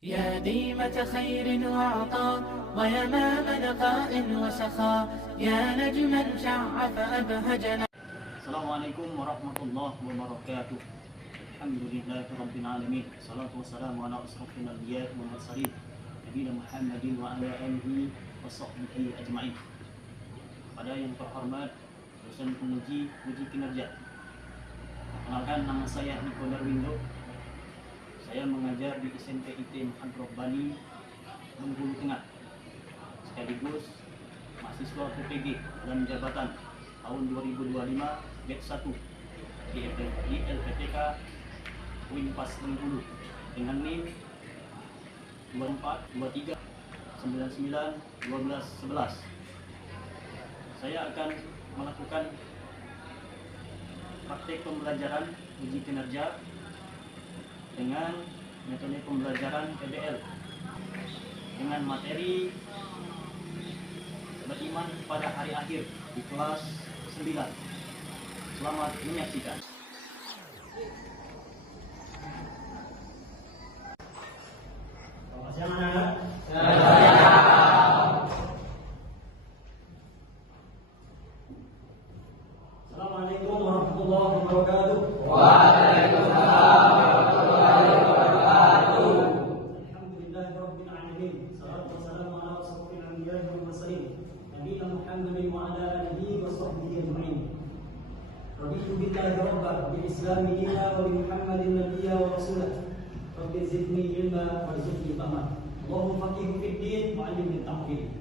يا ديمة خير وعطاء ويمام نقاء وسخاء يا نجما شع فأبهجنا. Assalamualaikum warahmatullahi wabarakatuh. Alhamdulillahi rabbil alamin. Salatu wassalamu ala asrofil anbiya'i wal mursalin nabiyina Muhammadin wa ala alihi wa sahbihi ajma'in. Pada yang terhormat dosen penguji uji kinerja. Perkenalkan, nama saya Niko Darwindo. Saya mengajar di SMP IT Muhammad Rabbani Bengkulu Tengah, sekaligus mahasiswa PPG dan jabatan tahun 2025 batch 1 di LPTK Winpas Bengkulu dengan NIM 2423 99 12 11. Saya akan melakukan praktik pembelajaran uji kinerja dengan metode pembelajaran PBL dengan materi beriman pada hari akhir di kelas 9. Selamat menyaksikan. Selamat siang anak-anak. Assalamualaikum warahmatullahi wabarakatuh. Waalaikumsalam warahmatullahi wabarakatuh. Alhamdulillahirabbil alamin. Salatu wassalamu ala asrofil anbiya'i wal mursalin nabiyina Muhammadin wa ala alihi wa sahbihi ajma'in. Raditu billahi rabban bil islami dinan wa bi Muhammadin nabiyya wa rasulah. Rabbi zidni ilma warzuqni fahma. Allahumma faqihni fid din wa 'allimni ta'wil.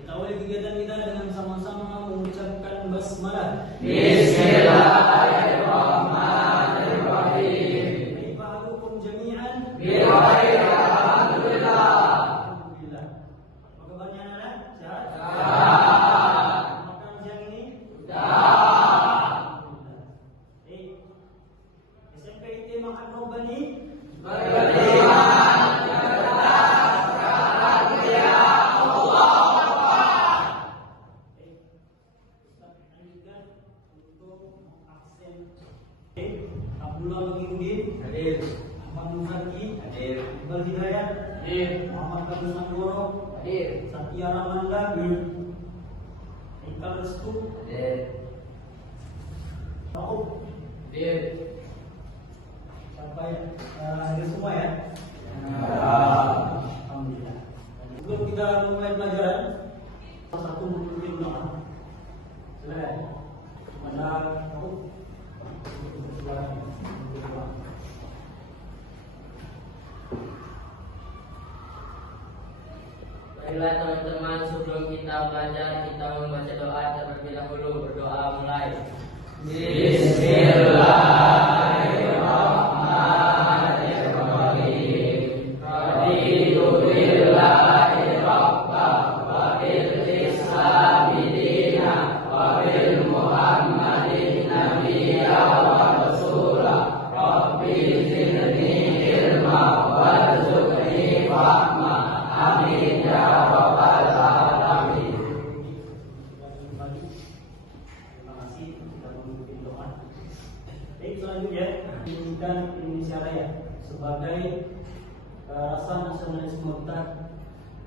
Kita awali kegiatan kita dengan sama-sama mengucapkan basmalah. Bismillahirrahmanirrahim. Ibadukum jami'an bi khair. Alhamdulillah. Alhamdulillah. Apa kabarnya anak-anak? Sehat? Sehat. Makan siang ini? Sudah. SMP IT Muhammad Rabbani beriman cerdas sekarang mulia Allah. Lanjutkan untuk absen. Abdullah Muhyidin hadir. Ahmad Muzaki hadir. Iqbal Hidayat hadir. Muhammad Kabul Manggoro hadir. Satya Ramanda hadir. Ikal Restu hadir. Rauf hadir. Sampai hadir semua ya. Alhamdulillah. Sebelum kita mulai pelajaran, satu mungkin doa. Silakan. Ada Rauf. Baiklah teman-teman, sebelum kita belajar, kita membaca doa terlebih dahulu. Berdoa mulai. Bismillahirrahmanirrahim. Raditu billahi rabban wa bil islami dinan wa bil Muhammadin nabiyya wa rasulah. Rabbi zidni ilma warzuqni fahma. Amin ya rabbal alamin. Terima kasih sudah memimpin doa. Baik, selanjutnya menunjukkan Indonesia Raya sebagai rasa nasionalisme kita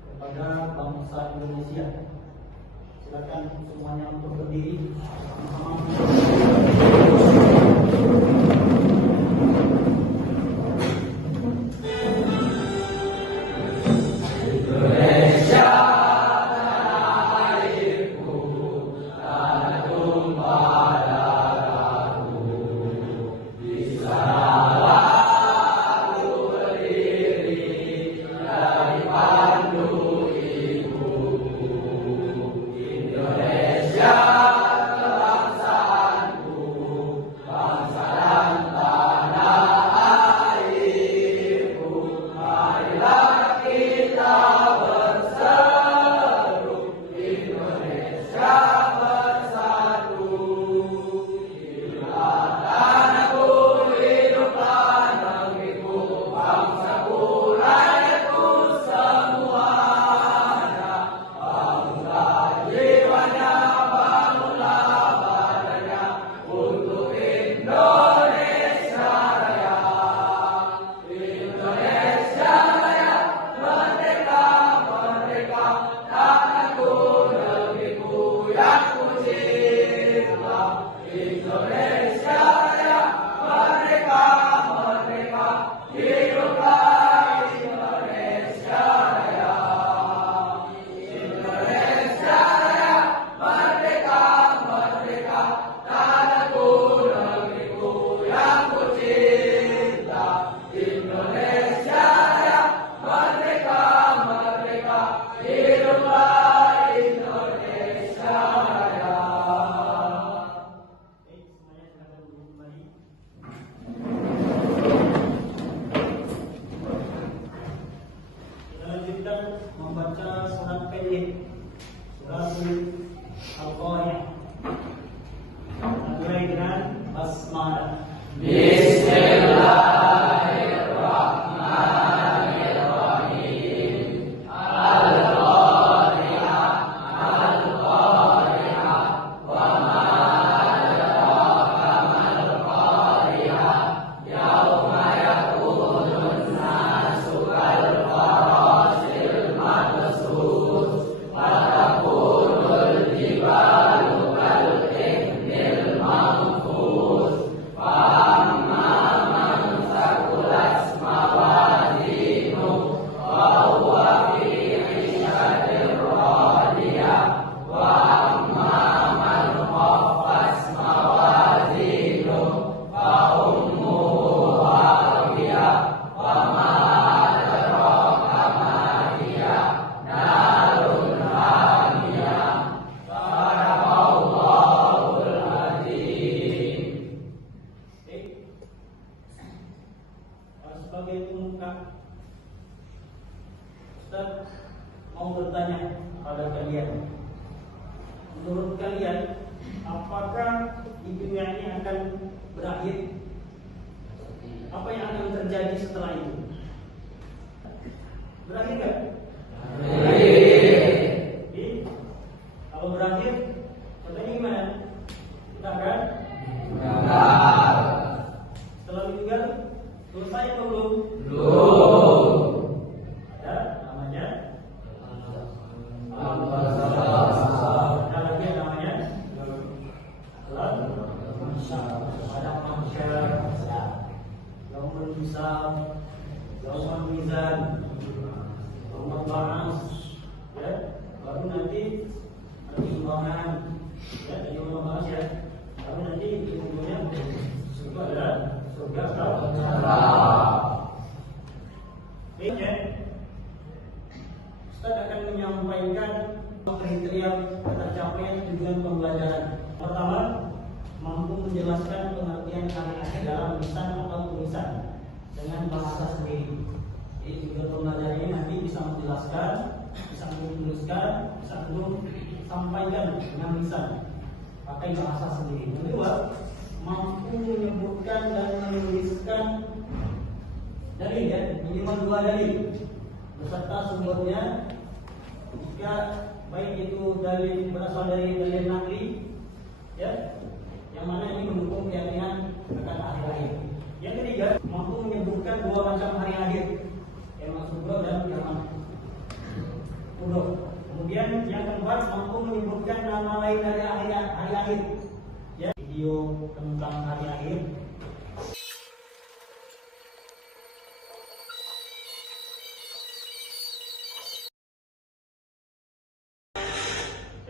kepada bangsa Indonesia. Silakan semuanya untuk berdiri sama-sama. Indonesia, kebangsaanku, bangsa Al-Qari'ah. Mulai dengan basmalah. Bismillahirrahmanirrahim. Al-Qari'ah, Al-Qari'ah, wa ma adraka mal-Qari'ah. Yauma yakunun nasu kal-farasil mabsus, wa takunul jibalu kal-ihnil manfus. Fa amma man thaqulat mawazinuhu fa huwa fi 'ishatin radiyah, wa amma man khaffat mawazinuhu fa ummuhu hawiyah, wa ma adraka ma hiya narun hamiyah. Sadaqallahul azim. Sebagai pemuka, Ustaz mau bertanya pada kalian. Menurut kalian, apakah di dunia ini akan berakhir? Apa yang akan terjadi setelah itu? Berakhir nggak? Jadi, kalau berakhir, contohnya gimana? Kita akan setelah meninggal selesai atau belum? Ada namanya ada lagi yang namanya ada mahsyar, yaumul hisab, yaumul mizan, yaumul ba'ats, ya, baru nanti timbangan, ya, yaumul ba'ats, ya, baru nanti ujungnya surga adalah surga neraka. Ini Ustaz akan menyampaikan kriteria tercapaian tujuan pembelajaran. Pertama, mampu menjelaskan pengertian hari akhir dalam lisan atau tulisan dengan bahasa sendiri. Jadi tujuan pembelajaran ini nanti bisa menjelaskan, bisa menuliskan, bisa sampaikan dengan lisan pakai bahasa sendiri. Kedua, mampu menyebutkan dan menuliskan dalil, ya, minimal 2 dalil beserta sumbernya. Jika baik itu dalil berasal dari dalil nakli, ya, yang mana ini mendukung keyakinan akan akhir akhir. Yang ketiga, mampu menyebutkan 2 macam hari akhir, kiamat subuh dan kiamat kuno. Kemudian yang keempat, mampu menyebutkan nama lain dari hari akhir, ya, video tentang hari akhir.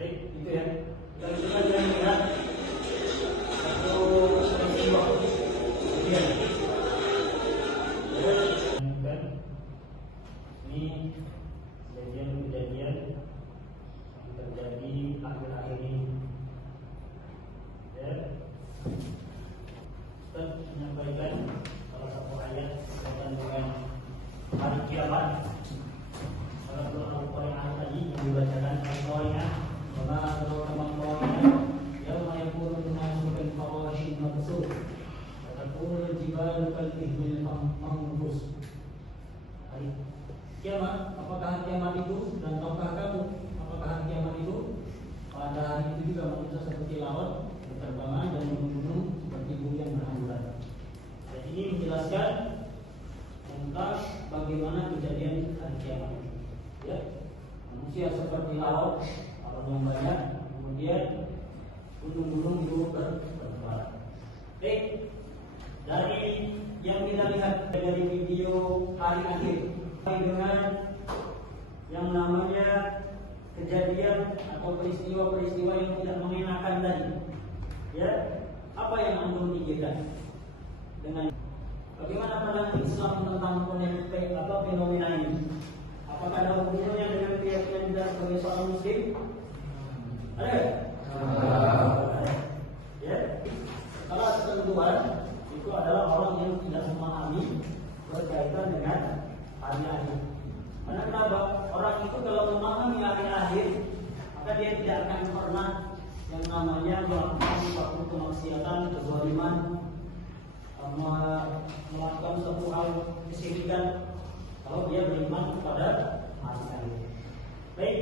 Itu ya. Dan kita jangan lihat satu peristiwa. Kemudian, ini kejadian yang terjadi akhir-akhir ini. Ya. Ustaz menyampaikan salah satu ayat berkaitan dengan hari kiamat. Salah satu Al-Qari'ah tadi yang dibacakan Al-Qari'ah, karena teman-teman Qari'ah yauma yakunun nasu kal farashil mabsus wa takunul jibalu kal ihnil manfus. Hari kiamat, apakah hari kiamat itu, dan tahukah kamu apakah hari kiamat itu? Pada hari itu juga manusia seperti laut berterbangan dan gunung seperti bumi yang berhamburan. Jadi ini menjelaskan tentang bagaimana kejadian hari kiamat. Ya, manusia seperti laut, alam yang banyak, kemudian gunung-gunung itu berterbangan. Baik, dari yang kita lihat dari video hari akhir dengan yang namanya kejadian atau peristiwa-peristiwa yang tidak mengenakan tadi, ya, apa yang antum pikirkan dengan bagaimana pandangan Islam tentang fenomena ini? Apakah ada hubungannya dengan keyakinan kita sebagai seorang muslim? Ada? Ya, salah ketentuan itu adalah orang yang tidak memahami berkaitan dengan hari akhir. Karena kenapa? Orang itu kalau memahami hari akhir, maka dia tidak akan pernah melakukan suatu hal kesyirikan kalau dia beriman kepada hari tadi. Baik,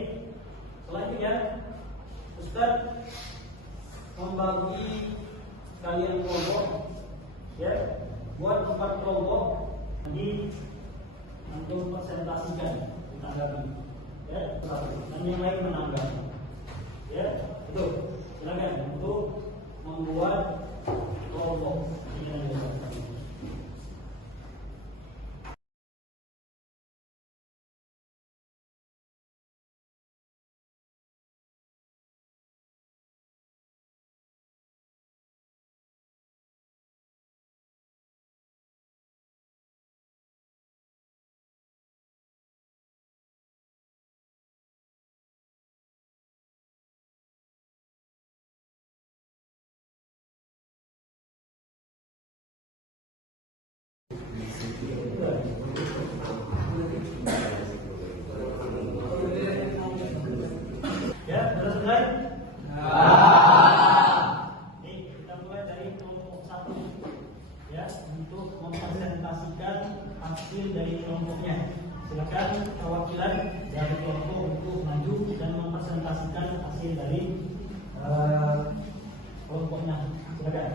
selanjutnya Ustaz membagi kalian kelompok, ya, buat 4 kelompok. Jadi untuk presentasikan ditanggapi, ya, dan yang lain menanggapi, ya, itu silakan untuk membuat kelompok. Ya, sudah selesai? Nih, kita mulai dari kelompok 1, ya, untuk mempresentasikan hasil dari kelompoknya. Silakan perwakilan dari kelompok untuk maju dan mempresentasikan hasil dari kelompoknya. Silakan.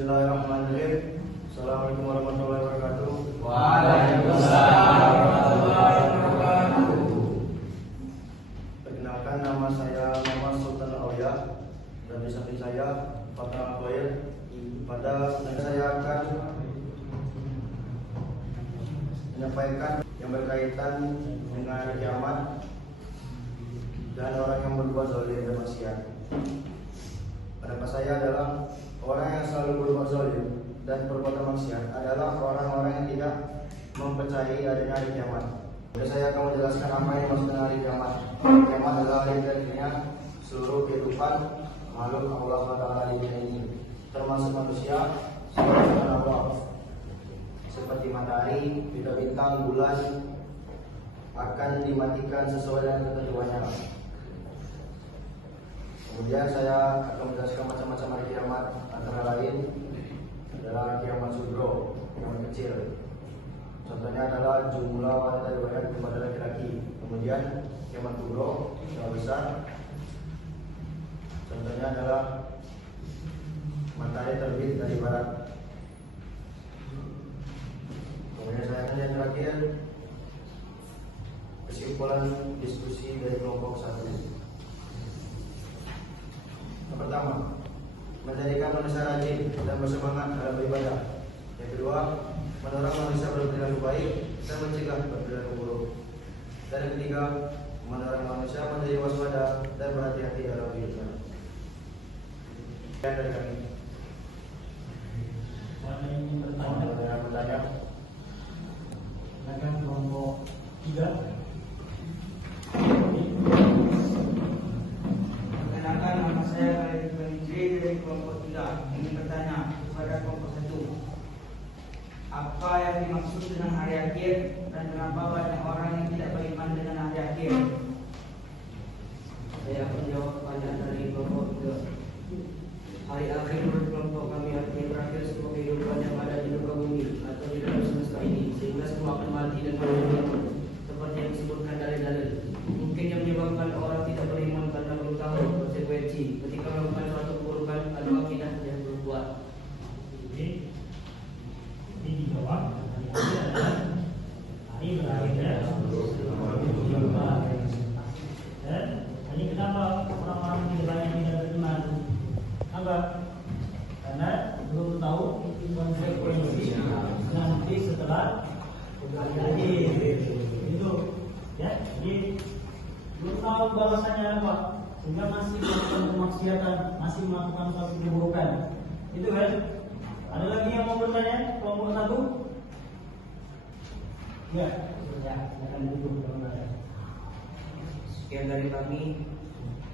Bismillahirrahmanirrahim. Assalamualaikum warahmatullahi wabarakatuh. Waalaikumsalam warahmatullahi wabarakatuh. Perkenalkan, nama saya Muhammad Sultan Aulia dan di samping saya Fatah Al-Khair. Pada saya akan menyampaikan yang berkaitan dengan hari kiamat dan orang yang berbuat zalim dan maksiat. Pendapat saya adalah orang yang selalu berbuat zalim dan perbuatan maksiat adalah orang-orang yang tidak mempercayai adanya hari kiamat. Jadi saya akan menjelaskan apa yang dimaksud dengan hari kiamat. Hari kiamat adalah hari terakhirnya seluruh kehidupan makhluk Allah Taala di dunia ini, termasuk manusia, sebagai Allah, seperti matahari, bintang-bintang, bulan akan dimatikan sesuai dengan ketentuannya. Kemudian saya akan menjelaskan macam-macam hari kiamat, antara lain adalah kiamat sugro, kiamat kecil. Contohnya adalah jumlah wanita riwayat kepada laki-laki. Kemudian kiamat kubro, kiamat besar. Contohnya adalah matahari terbit dari barat. Kemudian saya akan yang terakhir kesimpulan diskusi dari kelompok 1. Yang pertama, menjadikan manusia rajin dan bersemangat dalam beribadah. Yang kedua, mendorong manusia berperilaku baik dan mencegah berperilaku buruk. Dan yang ketiga, mendorong manusia menjadi waspada dan berhati-hati dalam hidupnya. Dan dari kami. Ada yang ingin bertanya? Silakan kelompok 3. Perkenalkan, nama saya Khalid Benjri dari kelompok 3. Ingin bertanya kepada kelompok 1, apa yang dimaksud dengan hari akhir dan kenapa banyak orang yang tidak beriman dengan hari akhir? Saya akan jawab pertanyaan dari kelompok 3. Hari akhir menurut kelompok kami artinya berakhir semua kehidupan yang ada di muka bumi atau di dalam semesta ini, sehingga semua akan mati dan berlalu seperti yang disebutkan dalil-dalil. Mungkin yang menyebabkan orang tidak beriman karena belum tahu konsekuensi ketika melakukan suatu keburukan atau akidah yang belum buat. Ini dijawab. Hari adalah hari berakhirnya dan ini kenapa orang-orang tidak beriman? Kenapa? Karena belum tahu konsekuensi nanti setelah hari akhir. Itu, ya. Jadi belum tahu balasannya apa, sehingga masih melakukan kemaksiatan, masih melakukan suatu keburukan. Itu kan? Ada lagi yang mau bertanya? Kelompok 1? Ya, silakan duduk kalau ada. Sekian dari kami.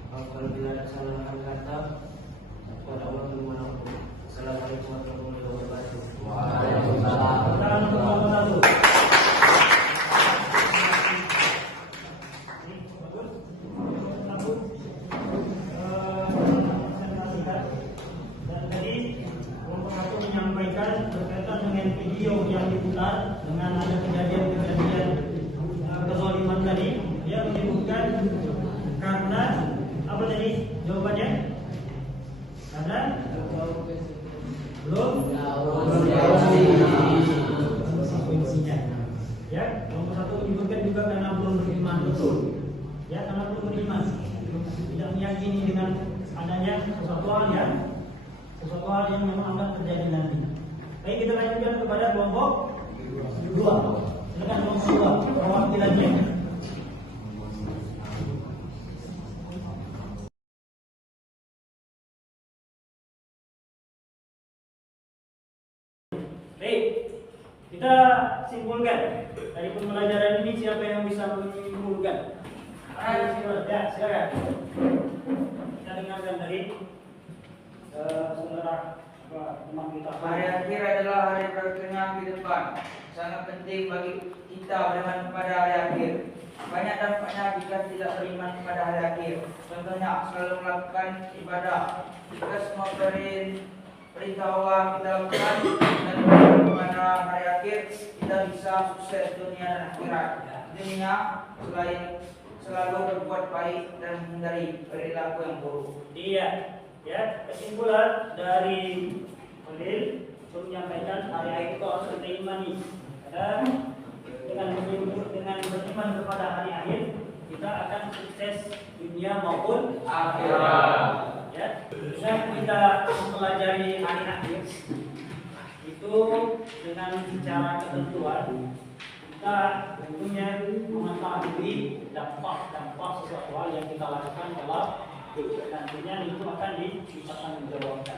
Apabila ada kesalahan kata, kepada Allah Subhanahu wa taala. Assalamualaikum warahmatullahi wabarakatuh. Waalaikumsalam. Sekarang untuk kelompok 1. betul. Ya, karena perlu beriman. Tidak meyakini dengan adanya sesuatu hal yang memang akan terjadi nanti. Baik, kita lanjutkan kepada kelompok kedua. Silakan kelompok kedua, perwakilannya. Baik, kita simpulkan dari pembelajaran ini, siapa yang bisa menyimpulkan? Ya, silakan. Kita dengarkan dari saudara teman kita. Hari akhir adalah hari berkenan di depan. Sangat penting bagi kita beriman kepada hari akhir. Banyak dampaknya jika tidak beriman kepada hari akhir. Contohnya selalu melakukan ibadah. Jika semua perintah Allah kita lakukan dan beriman kepada hari akhir, kita bisa sukses dunia dan akhirat. Dunia selalu berbuat baik dan menghindari perilaku yang buruk. Iya, ya, kesimpulan dari Khalil menyampaikan hari akhir itu harus kita imani. Dan dengan beriman kepada hari akhir, kita akan sukses dunia maupun akhirat. Ya, dengan kita mempelajari hari akhir itu dengan secara ketentuan, kita tentunya mengetahui dampak sesuatu hal yang kita lakukan dalam nantinya itu akan dipertanggungjawabkan.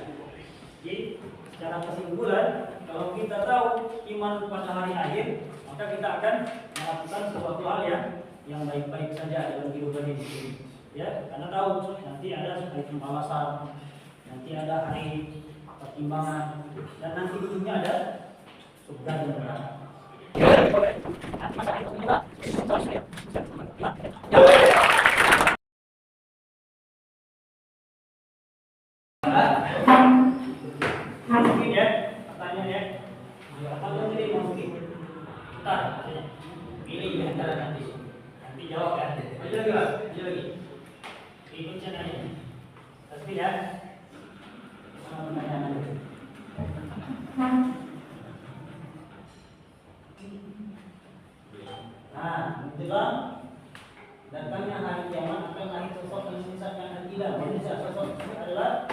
Jadi secara kesimpulan, kalau kita tahu iman pada hari akhir, maka kita akan melakukan sesuatu hal yang baik-baik saja dalam kehidupan ini. Ya, karena tahu nanti ada hari pembalasan, nanti ada hari pertimbangan, dan nanti ujungnya ada surga dan neraka. Mungkin ya, pertanyaan ya. Kalau jadi mungkin, ntar pilih di antara nanti jawab kan. Ayo lagi. Ikut channelnya. Tapi ya, pertanyaan dulu. Nah, bilang datangnya hari kiamat akan lahir sosok yang menyesatkan dan tidak manusia. Sosok itu adalah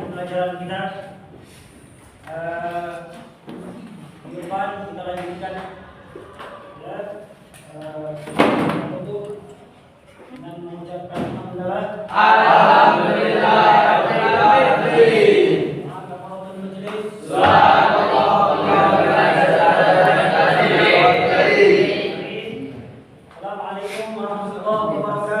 pembelajaran kita di depan kita lanjutkan ya untuk dengan mengucapkan alhamdulillah. Assalamualaikum warahmatullahi wabarakatuh.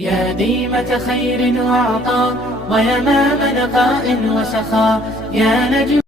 يا ديمة خير وعطاء ويمام نقاء وسخاء يا نجم